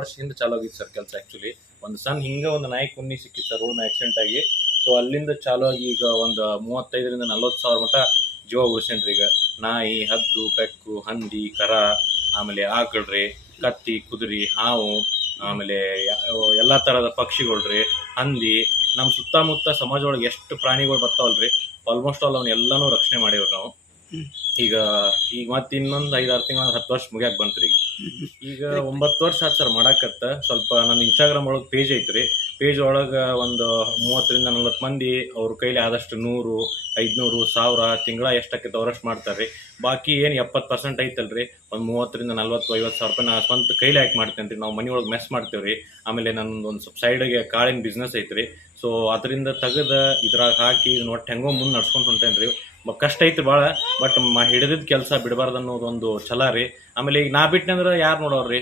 ವರ್ಷ ಹಿಂದೆ ಚಾಲು ಆಗಿತ್ತು ಸರ್ ಕೆಲಸ. ಆಕ್ಚುಲಿ ಒಂದು ಸಣ್ಣ ಹಿಂಗ ಒಂದು ನಾಯಿ ಕುನ್ನಿ ಸಿಕ್ಕಿತ್ತು ಸರ್ ರೋಡ್ ಆಕ್ಸಿಡೆಂಟ್ ಆಗಿ. ಸೊ ಅಲ್ಲಿಂದ ಚಾಲು ಆಗಿ ಈಗ ಒಂದು 35,000 ರಿಂದ 40,000 ಮಟ ಜೀವ ಉಳಿಸೇನ್ರಿ. ಈಗ ನಾಯಿ, ಹದ್ದು, ಬೆಕ್ಕು, ಹಂದಿ, ಕರ, ಆಮೇಲೆ ಆಕಳ್ರಿ, ಕತ್ತಿ, ಕುದುರೆ, ಹಾವು, ಆಮೇಲೆ ಎಲ್ಲಾ ತರದ ಪಕ್ಷಿಗಳ್ರಿ, ಹಂದಿ, ನಮ್ ಸುತ್ತಮುತ್ತ ಸಮಾಜ ಒಳಗೆ ಎಷ್ಟು ಪ್ರಾಣಿಗಳು ಬರ್ತಾವಲ್ರಿ ಆಲ್ಮೋಸ್ಟ್ ಆಲ್ ಅವ್ನ ಎಲ್ಲಾನು ರಕ್ಷಣೆ ಮಾಡೇವ್ರಿ ನಾವು. ಈಗ ಮತ್ತೆ ಇನ್ನೊಂದ್ 5-6 ತಿಂಗಳ 10 ವರ್ಷ ಮುಗ್ಯಾಕ್ ಬಂತ್ರಿ. ಈಗ 9 ವರ್ಷ ಆತ್ ಸರ್ ಮಾಡಾಕತ್ತ. ಸ್ವಲ್ಪ ನನ್ನ ಇನ್ಸ್ಟಾಗ್ರಾಮ್ ಒಳಗ್ ಪೇಜ್ ಐತ್ರಿ. ಪೇಜ್ ಒಳಗ ಒಂದು 30 ರಿಂದ 40 ಮಂದಿ ಅವ್ರ ಕೈಲಿ ಆದಷ್ಟು 100, 500, 1000 ತಿಂಗಳ ಎಷ್ಟಾಕೈತೆ ಅವರಷ್ಟು ಮಾಡ್ತಾರ್ರಿ. ಬಾಕಿ ಏನ್ 70% ಐತಲ್ರಿ, ಒಂದ್ 30 ರಿಂದ 40, 50 ಸಾವಿರ ರೂಪಾಯಿ ನಾ ಸ್ವಂತ ಕೈಲಿ ಹಾಕಿ ಮಾಡ್ತೇನ್ರಿ. ನಾವು ಮನಿ ಒಳಗ್ ಮೆಸ್ ಮಾಡ್ತೇವ್ರಿ. ಆಮೇಲೆ ನನ್ನೊಂದ್ ಸ್ವಲ್ಪ ಸೈಡ್ಗೆ ಕಾಳಿನ ಬಿಸ್ನೆಸ್ ಐತ್ರಿ. ಸೊ ಅದರಿಂದ ತೆಗದ ಇದ್ರಾಗ ಹಾಕಿ ಇದನ್ನ ಒಟ್ಟು ಹೆಂಗೋ ಮುಂದ್ ನಡ್ಸ್ಕೊಂಡ್ ಹೊಂಟೇನ್ರಿ. ಕಷ್ಟ ಐತಿ ಬಾಳ, ಬಟ್ ಹಿಡಿದಿದ್ ಕೆಲಸ ಬಿಡಬಾರ್ದು ಅನ್ನೋದೊಂದು ಛಲ ರೀ. ಆಮೇಲೆ ಈಗ ನಾ ಬಿಟ್ಟನಂದ್ರ ಯಾರು ನೋಡೋರ್ರಿ?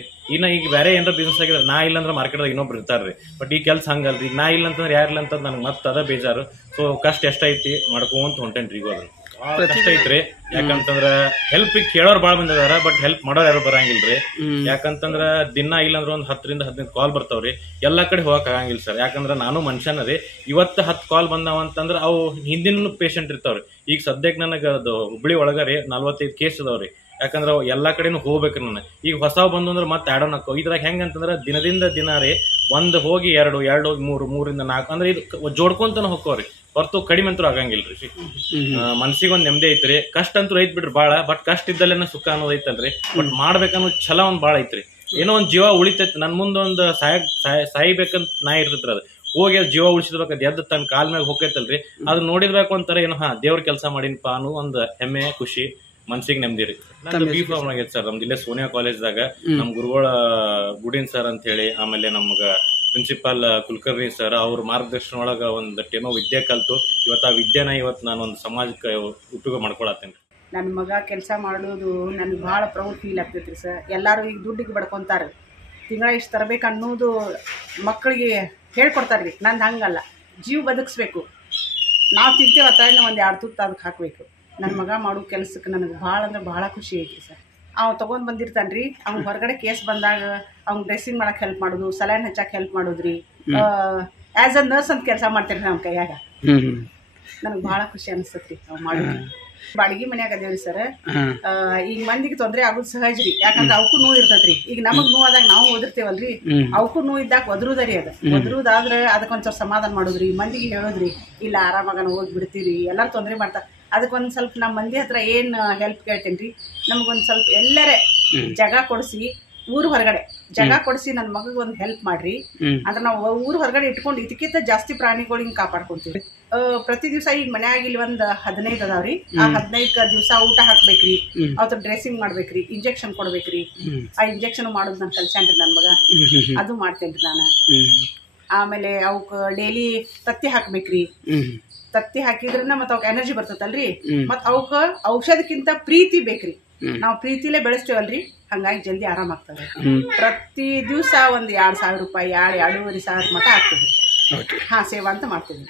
ಈಗ ಬೇರೆ ಏನಾರ ಬಿಸ್ನೆಸ್ ಆಗಿದ್ರೆ ನಾ ಇಲ್ಲ ಅಂದ್ರೆ ಮಾರ್ಕೆಟ್ದಾಗ ಇನ್ನೊಬ್ರು ಇರ್ತಾರ್ರಿ. ಬಟ್ ಈ ಕೆಲಸ ಹಂಗಲ್ರಿ. ಈಗ ನಾ ಇಲ್ಲ ಅಂತಂದ್ರೆ ಯಾರಿಲ್ಲ ಅಂತ ನನಗೆ ಮತ್ತೆ ಅದ ಬೇಜಾರು. ಸೊ ಕಷ್ಟ ಎಷ್ಟೈತಿ ಮಾಡ್ಕೊಂತ ಹೊಂಟೇನ್ರಿ. ಈಗ ಅದನ್ನ ಕಷ್ಟ ಐತ್ರಿ. ಯಾಕಂತಂದ್ರ ಹೆಲ್ಪ್ ಕೇಳೋರ್ ಬಾಳ ಬಂದಿದಾರ, ಬಟ್ ಹೆಲ್ಪ್ ಮಾಡೋರ್ ಯಾರು ಬರಂಗಿಲ್ರಿ. ಯಾಕಂತಂದ್ರ ದಿನ ಇಲ್ಲಂದ್ರ ಒಂದ್ 10 ರಿಂದ 15 ಕಾಲ್ ಬರ್ತಾವ್ರಿ. ಎಲ್ಲಾ ಕಡೆ ಹೋಗಕ್ ಆಗಂಗಿಲ್ಲ ಸರ್. ಯಾಕಂದ್ರ ನಾನು ಮನುಷ್ಯನ ರೀ. ಇವತ್ತು 10 ಕಾಲ್ ಬಂದಾವ ಅಂತಂದ್ರ ಅವು ಹಿಂದಿನ ಪೇಷಂಟ್ ಇರ್ತಾವ್ರಿ. ಈಗ ಸದ್ಯಕ್ಕೆ ನನಗ ಅದು ಹುಬ್ಳಿ ಒಳಗ ರೀ 45 ಕೇಸ್ ಅದಾವ್ರಿ. ಯಾಕಂದ್ರ ಎಲ್ಲಾ ಕಡೆನೂ ಹೋಗ್ಬೇಕ್ರಿ ನಾನು. ಈಗ ಹೊಸಾವ್ ಬಂದು ಅಂದ್ರೆ ಮತ್ತೆ ಆಡ್ ಆನ್ ಹಾಕೋ. ಇದ್ರಾಗ ಹೆಂಗಂತಂದ್ರ ದಿನದಿಂದ ದಿನ ರೀ ಒಂದ್ ಹೋಗಿ 2 ಹೋಗಿ 3, 3 ರಿಂದ 4 ಅಂದ್ರೆ ಇದು ಜೋಡ್ಕೊಂತನ ಹೋಗ್ಕೋರಿ. ಹೊರತು ಕಡಿಮೆ ಅಂತೂ ಆಗಂಗಿಲ್ರಿ. ಮನ್ಸಿಗೊಂದ್ ನೆಮ್ಮದಿ ಐತ್ರಿ. ಕಷ್ಟ ಅಂತೂ ಐತ್ ಬಿಡ್ರಿ ಬಾಳ, ಬಟ್ ಕಷ್ಟ ಇದ್ದಲ್ಲೇನ ಸುಖ ಅನ್ನೋದ್ ಐತಲ್ರಿ. ಬಟ್ ಮಾಡ್ಬೇಕನ್ನೋ ಛಲ ಒಂದ್ ಬಾಳ ಐತ್ರಿ. ಏನೋ ಒಂದ್ ಜೀವ ಉಳಿತೈತಿ. ನನ್ ಮುಂದೆ ಒಂದ್ ಸಾಯ್ಬೇಕಂತ ನಾ ಇರ್ತೈತ್ರಿ. ಅದು ಹೋಗಿ ಅದ್ ಜೀವ ಉಳಿಸಿದ್ಬೇಕದ್ ಎದ್ದು ತನ್ನ ಕಾಲ್ ಮ್ಯಾಗ ಹೋಗೈತಲ್ರಿ. ಅದ್ ನೋಡಿದ್ಬೇಕು ಅಂತಾರ ಏನೋ ದೇವ್ರ ಕೆಲಸ ಮಾಡಿನಪ್ಪ ಅನ್ನೋ ಒಂದ್ ಹೆಮ್ಮೆ, ಖುಷಿ, ಮನ್ಸಿಗೆ ನೆಮ್ಮದಿ ರೀ. ನಂದು ಬಿ ಫಾರ್ಮ್ ಆಗೈತೆ ಸರ್. ನಮ್ದು ಇಲ್ಲೇ ಸೋನಿಯಾ ಕಾಲೇಜ್ದಾಗ ನಮ್ ಗುರುಗಳ ಗುಡಿನ್ ಸರ್ ಅಂತ ಹೇಳಿ, ಆಮೇಲೆ ನಮ್ಗ ಪ್ರಿನ್ಸಿಪಾಲ್ ಕುಲಕರ್ಣಿ ಸರ್ ಅವ್ರ ಮಾರ್ಗದರ್ಶನ ಒಳಗ ಒಂದಟ್ಟೇನೋ ವಿದ್ಯೆ ಕಲ್ತು ಇವತ್ತು ಆ ವಿದ್ಯೆನ ನಾನು ಒಂದು ಸಮಾಜಕ್ಕೆ ಉಪಯೋಗ ಮಾಡ್ಕೊಳತ್ತೇನೆ. ನನ್ನ ಮಗ ಕೆಲಸ ಮಾಡೋದು ನನಗೆ ಭಾಳ ಪ್ರೌಡ್ ಫೀಲ್ ಆಗ್ತೈತ್ರಿ ಸರ್. ಎಲ್ಲರೂ ಈಗ ದುಡ್ಡಿಗೆ ಬಡ್ಕೊತಾರೆ, ತಿಂಗಳ ಇಷ್ಟು ತರಬೇಕು ಅನ್ನೋದು ಮಕ್ಕಳಿಗೆ ಹೇಳ್ಕೊಡ್ತಾರೆ ರೀ. ನಂದು ಹಂಗಲ್ಲ, ಜೀವ ಬದುಕಿಸ್ಬೇಕು. ನಾವು ತಿಂತೇವೆ ಅತ್ತಾಗ ಒಂದು 2 ತುತ್ತು ಅದಕ್ಕೆ ಹಾಕಬೇಕು. ನನ್ನ ಮಗ ಮಾಡೋ ಕೆಲಸಕ್ಕೆ ನನಗೆ ಭಾಳ ಅಂದ್ರೆ ಭಾಳ ಖುಷಿ ಐತಿ ಸರ್. ಅವ್ನು ತೊಗೊಂಡು ಬಂದಿರ್ತಾನೆ ರೀ. ಅವ್ನು ಹೊರಗಡೆ ಕೇಸ್ ಬಂದಾಗ ಅವ್ನು ಡ್ರೆಸ್ಸಿಂಗ್ ಮಾಡಕ್ಕೆ ಹೆಲ್ಪ್ ಮಾಡೋದು, ಸಲೈನ್ ಹಚ್ಚಕ್ಕೆ ಹೆಲ್ಪ್ ಮಾಡೋದು ರೀ. ಆ್ಯಸ್ ಅ ನರ್ಸ್ ಅಂತ ಕೆಲಸ ಮಾಡ್ತೀರಿ ನಮ್ಮ ಕೈಯಾಗ. ನನಗೆ ಭಾಳ ಖುಷಿ ಅನಿಸ್ತೈತೆ ರೀ ಅವ್ನು ಮಾಡೋದು. ಬಾಡಿಗೆ ಮನ್ಯಾಗ ಅದೇವ್ರಿ ಸರ್. ಈಗ ಮಂದಿಗೆ ತೊಂದರೆ ಆಗೋದು ಸಹಜ ರೀ. ಯಾಕಂದ್ರೆ ಅವಕ್ಕೂ ನೋವು ಇರ್ತೈತ್ರಿ. ಈಗ ನಮಗ್ ನೋವಾದಾಗ ನಾವು ಓದಿರ್ತೇವಲ್ರಿ, ಅವಕ್ಕೂ ನೋವು ಇದ್ದಾಗ ಒದ್ರುದರಿ. ಅದು ಒದ್ರುದಾದ್ರೆ ಅದಕ್ಕೊಂದ್ ಸ್ವಲ್ಪ ಸಮಾಧಾನ ಮಾಡೋದ್ರಿ, ಮಂದಿಗೆ ಹೇಳೋದ್ರಿ, ಇಲ್ಲ ಆರಾಮಾಗನ ಹೋಗಿ ಬಿಡ್ತೀರಿ. ಎಲ್ಲರೂ ತೊಂದರೆ ಮಾಡ್ತಾರೆ. ಅದಕ್ಕೊಂದ್ ಸ್ವಲ್ಪ ನಮ್ಮ ಮಂದಿ ಹತ್ರ ಏನ್ ಹೆಲ್ಪ್ ಕೇಳ್ತೇನೆ ರೀ, ನಮಗೊಂದ್ ಸ್ವಲ್ಪ ಎಲ್ಲರೇ ಜಾಗ ಕೊಡಿಸಿ, ಊರ್ ಹೊರಗಡೆ ಜಾಗ ಕೊಡಿಸಿ ನನ್ನ ಮಗಗೆ ಒಂದು ಹೆಲ್ಪ್ ಮಾಡ್ರಿ. ಅಂದ್ರೆ ನಾವು ಊರ್ ಹೊರಗಡೆ ಇಟ್ಕೊಂಡು ಇದಕ್ಕಿಂತ ಜಾಸ್ತಿ ಪ್ರಾಣಿಗಳಿಗೆ ಕಾಪಾಡ್ಕೊಂತೀವಿ. ಪ್ರತಿ ದಿವಸ ಈಗ ಮನ್ಯಾಗ ಇಲ್ಲಿ ಒಂದು 15 ಅದಾವ್ರಿ. ಆ 15 ದಿವಸ ಊಟ ಹಾಕ್ಬೇಕ್ರಿ, ಅವತ್ತು ಡ್ರೆಸ್ಸಿಂಗ್ ಮಾಡ್ಬೇಕ್ರಿ, ಇಂಜೆಕ್ಷನ್ ಕೊಡ್ಬೇಕ್ರಿ. ಆ ಇಂಜೆಕ್ಷನ್ ಮಾಡೋದು ನಾನು ಕಲ್ಸ್ಯಾನ್ರಿ ನನ್ನ ಮಗ. ಅದು ಮಾಡ್ತೇನ್ರಿ ನಾನು. ಆಮೇಲೆ ಅವಕ್ ಡೈಲಿ ತತ್ತಿ ಹಾಕ್ಬೇಕ್ರಿ. ತತ್ತಿ ಹಾಕಿದ್ರನ್ನ ಮತ್ತ ಅವಕ್ ಎನರ್ಜಿ ಬರ್ತೈತಲ್ರಿ. ಮತ್ ಅವಕ್ ಔಷಧಕ್ಕಿಂತ ಪ್ರೀತಿ ಬೇಕ್ರಿ. ನಾವು ಪ್ರೀತಿಲೇ ಬೆಳೆಸ್ತೇವಲ್ರಿ, ಹಂಗಾಗಿ ಜಲ್ದಿ ಆರಾಮ ಆಗ್ತದೆ. ಪ್ರತಿ ದಿವಸ ಒಂದು 2,000 ರೂಪಾಯಿ, 2,500 ಮಟ ಆಗ್ತದೆ. ಸೇವಾ ಅಂತ ಮಾಡ್ತೀವಿ.